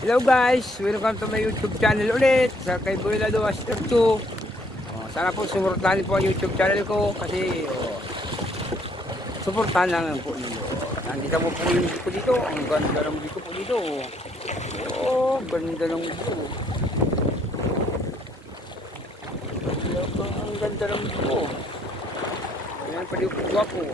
Hello guys, welcome to my YouTube channel ulit sa kay Boy Lado Master 2. Sana po suportahan po ang YouTube channel ko kasi suportahan lang po ninyo. Nandito mo po yung video ko dito. Ang ganda ng video po dito. Ganda ng video. Ang ganda ng video. Ayan, pwede po po.